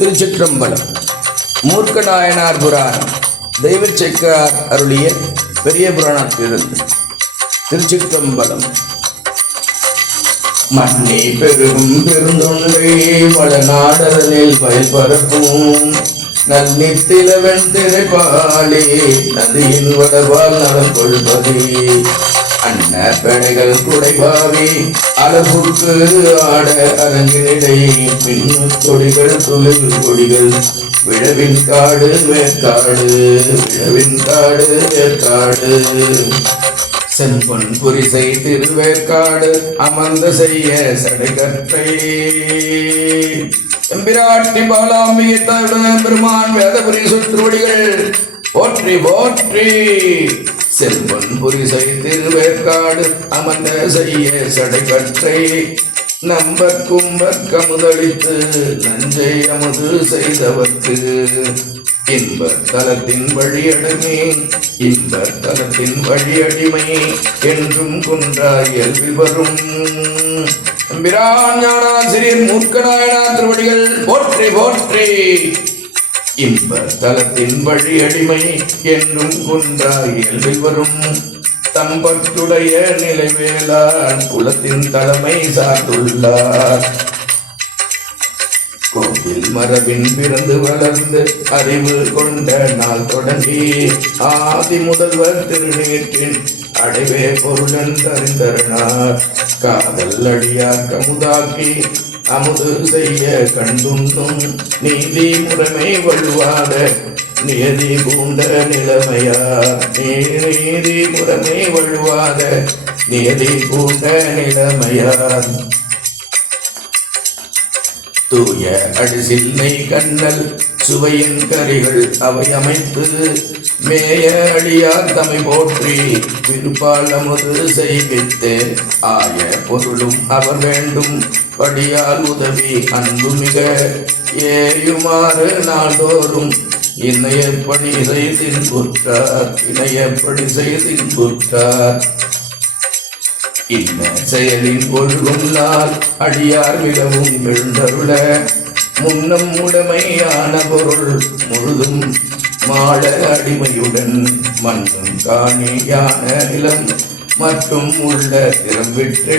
திருச்சிற்றம்பலம். மூர்க்க நாயனார் புராணம். தெய்வ செக்கார் அருளிய பெரிய புராணத்திலிருந்து திருச்சிற்றம்பலம். மண்ணே பெருகும் பெருந்தொன்றை வள நாடலில் வயல் பரப்பும் நன்னித்திலவன் திரைப்பாளே நதியின் வடபால் நலம் கொள்வதே. அன்ன பெடைகள் குடைபாவி அளவுக்கு ஆட அரங்கினிடை மின்னு கொடிகள் துளிர் கொடிகள் விழவின் காடு வேற்காடு விழவின் காடு வேற்காடு செம்பொன் புரிசை திருவேற்காடு அமர்ந்த செய்ய சடுகற்றை. எம்பிராட்டி பாலாம்பிகை தருண பெருமான் வேதபுரி சுற்றுவடிகள் போற்றி போற்றி. செல்வன் புரிசை திருவேற்காடு அமர்ந்த செய்ய சடைகற்றை நம்பர் கும்பர் கமுதளித்து நஞ்சை அமுது செய்தவர்க்கு. இன்ப தலத்தின் வழியடமே இன்ப தலத்தின் வழியடிமை என்றும் குன்றாயல் விவரும். வரும் பிரான் ஞானாசிரியர் மூர்க்கநாயனா திருவடிகள் போற்றி போற்றி. இன்ப தலத்தின் வழியடிமை என்றும் குன்றா இயல்பில் வரும். தம்பத்துடைய நிலைவேளான் குலத்தின் தலைமை சார்ந்துள்ளார். கோவில் மரபின் பிறந்து வளர்ந்து அறிவு கொண்ட நாள் தொடங்கி ஆதி முதல்வர் திருநீற்றின் அடைவே பொருளன் தரிந்தரனார் காதல் அடியா கமுதாக்கி அமுது செய்ய கண்டுந்தும் நீதி முறைமை வழுவாத நியதி பூண்ட நிலைமையார் நீதி முறைமை வழுவாத நியதி பூண்ட நிலைமையார் தூய அடிசில்மை நெய் கண்ணல் சுவையின் கரிகள் அவை அமைத்து மேய அடியார் தமை போற்றி விருப்பால் அமுது செய்வித்து ஆய பொருளும் அவர் வேண்டும் படியால் உதவி அன்பு மிக ஏயுமாறு நாள்தோறும் இணையப்படி செய்தின் புற்றார் இணையப்படி செய்தின் புற்றார் இன்ன செயலின் ஒழுகும் நாள் அடியார் மிகவும் எழுந்தருள முன்னம் உடைமையான பொருள் முழுதும் மாட அடிமையுடன் மண்ணும் காணியான நிலம் மற்றும் உள்ள திறம்பிற்றே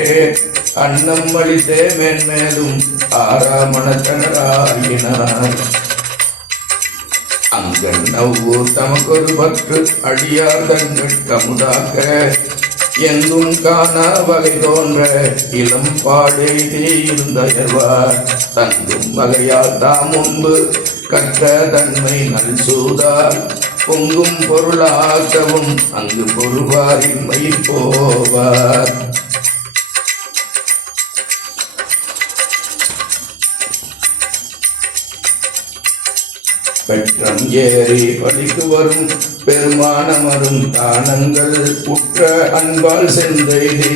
அன்னம் அளித்தே மேன்மேலும் ஆறாமணத்தனராயினார் அங்கன் நவ்வூர் தமக்கொரு பற்று அடியார் தங்கள் கமுதாக்க எங்கும் காண வகை தோன்ற இளம் பாடெய்தி இருந்தயர்வார் தங்கும் வகையால் தாம் முன்பு கற்ற தன்மை நல் சூதார். பொங்கும் பொருளாகவும் அங்கு பொருவாரின்மை போவார். பெற்றம் ஏறி படிக்கு வரும் பெருமானமரும் தானங்கள் உற்ற அன்பால் சென்றெய்தி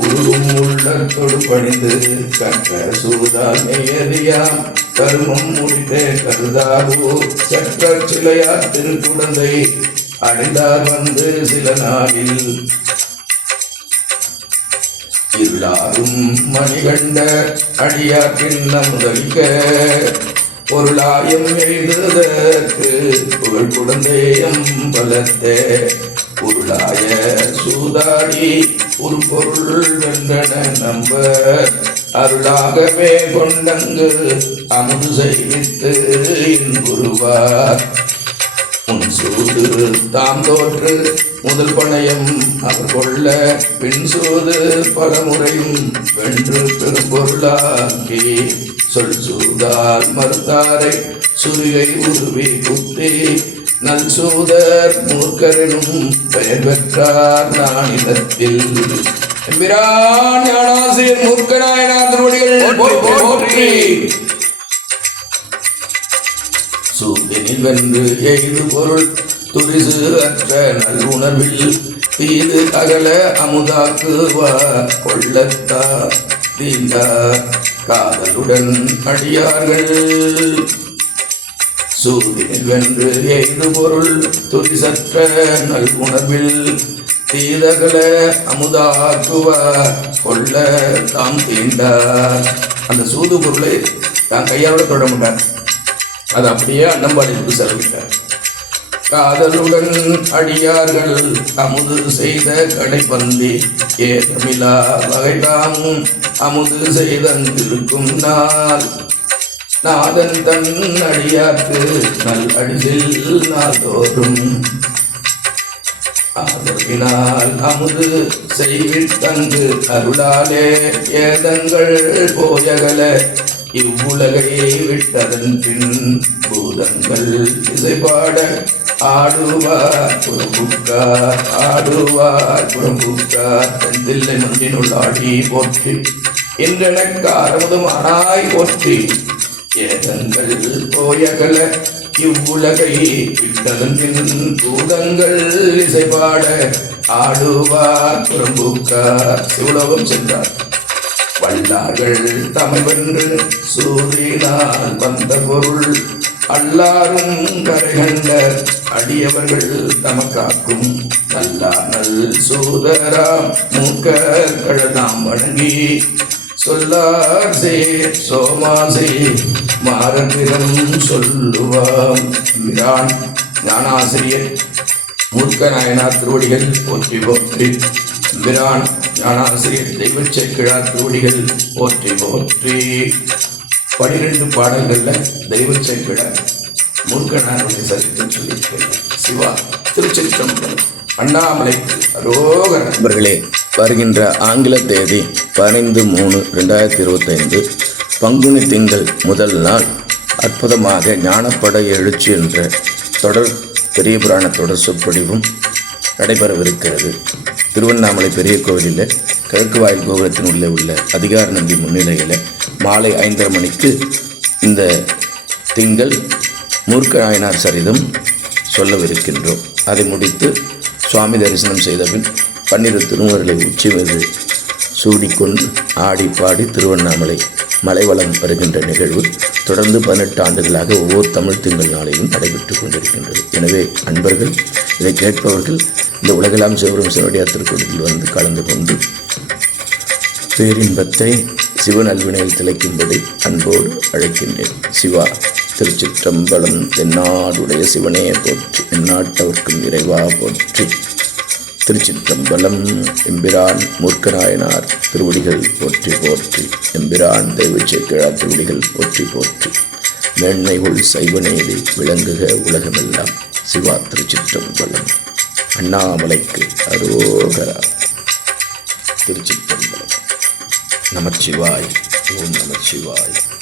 உருவும் உள்ளத்தொடு பணிந்து கற்ற சூதால் நெய்யதியாம் கருமம் முடித்தே கருதாவோ சற்ற சிலையார் திருக்குழந்தை அடைந்தார் வந்து சில நாளில். எல்லாரும் மணிகண்ட அடியார் கிண்ணம் முதலிக்க பொருளாயம் எழுதுதற்கு புகழ் குழந்தையம் பலத்தே பொருளாய சூதாடி ஒரு பொருள் வென்றன நம்ப அருளாகவே கொண்டங்கு அமுது செய்வித்து இன்புருவார் உன் சூது தாம் தோற்று முதல் பணயம் அவர் கொள்ள பின் சூது பல முறையும் வென்று பெரும்பொருளாக்கி சொல் சூதால் மறுத்தாரை சுரிகை உருவி குத்தி நல் சூதர் மூர்க்கரெனும் பெயர் பெற்றார் நானிலத்தில். எம்பிரான் ஞானாசிரியர் போற்றி போற்றி சூரியனில் வென்று எய்து பொருள் துரிசு அற்ற நல்லுணர்வில் தீது அகல அமுதாக்குவா கொள்ளத்தா தீண்டார் காதலுடன் அடியார்கள் சூரியன் வென்று எய்து பொருள் துரிசற்ற நல்குணர்வில் தீதகல அமுதாக்குவா கொள்ள தாம் தீண்டார். அந்த சூது பொருளை தான் கையாளோட தொட மாட்டார் அது அப்படியே அன்னம்பாடிக்கு செலவிட்டார். காதலுடன் அடியார்கள் அமுது செய்த கடைப்பந்தி ஏதமிலா வகைதாம் அமுது செய்தங்கிருக்கும் நாள். நாதன் தன் அடியார்க்கு நல் அடிசில் நாள்தோறும். ஆதலினால் அமுது செய்வித்தங்கு அருளாலே ஏதங்கள் போயகல. இவ்வுலகை விட்டதன் பின் பூதங்கள் இசைபாட ஆடுவார் புறம்புக்கார் ஆடுவார் புறம்புக்கார். தந்தில்லை மண்ணினுள் ஆடி போற்றி இன்றெனக்காரமுதும் ஆனாய் போற்றி. ஏதங்கள் போயகல இவ்வுலகை விட்டதன் பின் பூதங்கள் இசைபாட ஆடுவார் புறம்புக்கார். சிவலோகம் சென்றார். வல்லார்கள் தமிழ்வென்று சூரியனால் வந்த பொருள் அல்லாரும் கரைகண்ட அடியவர்கள் தமக்காக்கும் நல்லா நல் சூதராம் மூக்கர் வணங்கி சொல்லார் சே சோமாசே மாரபிரம் சொல்லுவாம். மிரான் ஞானாசிரியர் மூர்க்க நாயனார் திருவடிகள் போற்றி போற்றி. பிரான் ஞானாசிரியர் தெய்வச் சேக்கிழார் திருவடிகள் போற்றி போற்றி. பனிரெண்டு பாடல்கள்ல தெய்வச் சேக்கிழார் முருகனாருடைய சரித்திரம் சொல்லியிருக்கிறார் சிவா திருச்சிற்றம்பலம் அண்ணாமலை அரோகரன் நண்பர்களே வருகின்ற ஆங்கில தேதி பதினைந்து மூணு ரெண்டாயிரத்தி இருபத்தைந்து. பங்குனி திங்கள் முதல் நாள். அற்புதமாக ஞானப்பட எழுச்சி என்ற தொடர் பெரிய புராண தொடர் சொற்பொழிவும் நடைபெறவிருக்கிறது. திருவண்ணாமலை பெரிய கோவிலில் கிழக்கு வாயில் கோபுரத்தின் உள்ளே உள்ள அதிகார நந்தி முன்னிலையில் மாலை ஐந்தரை மணிக்கு இந்த திங்கள் மூர்க்க நாயனார் சரிதம் சொல்லவிருக்கின்றோம். அதை முடித்து சுவாமி தரிசனம் செய்தபின் பன்னிரு திருமுறைகளை உச்சி மீது சூடிக்கொண்டு ஆடி பாடி திருவண்ணாமலை மலைவளம் வருகின்ற நிகழ்வு தொடர்ந்து பதினெட்டு ஆண்டுகளாக ஒவ்வொரு தமிழ் திங்கள் நாளையும் நடைபெற்று கொண்டிருக்கின்றது. எனவே அன்பர்கள் இதை கேட்பவர்கள் இந்த உலகெல்லாம் சிவரும் சிவனுடைய திருக்கூட்டத்தில் வந்து கலந்து கொண்டு பேரின்பத்தை சிவநல்வினையில் திளைக்கும்படி அன்போடு அழைக்கின்றேன். சிவா. திருச்சிற்றம்பலம் தென்னாடுடைய சிவனே போற்றி எந்நாட்டவர்க்கும் இறைவா போற்றி. திருச்சிற்றம்பலம் எம்பிரான் மூர்க்கநாயனார் திருவடிகள் போற்றி போற்றி. எம்பிரான் தெய்வச்சேக்கிழார் திருவடிகள் போற்றி போற்றி. மேன்மைகுள் சைவநீதி விளங்குக உலகமெல்லாம் சிவா திருச்சிற்றம்பலம். அண்ணாமலைக்கு அரோகரா. திருச்சிற்றம்பலம். நமச்சிவாய் ஓம் நமச்சிவாய்.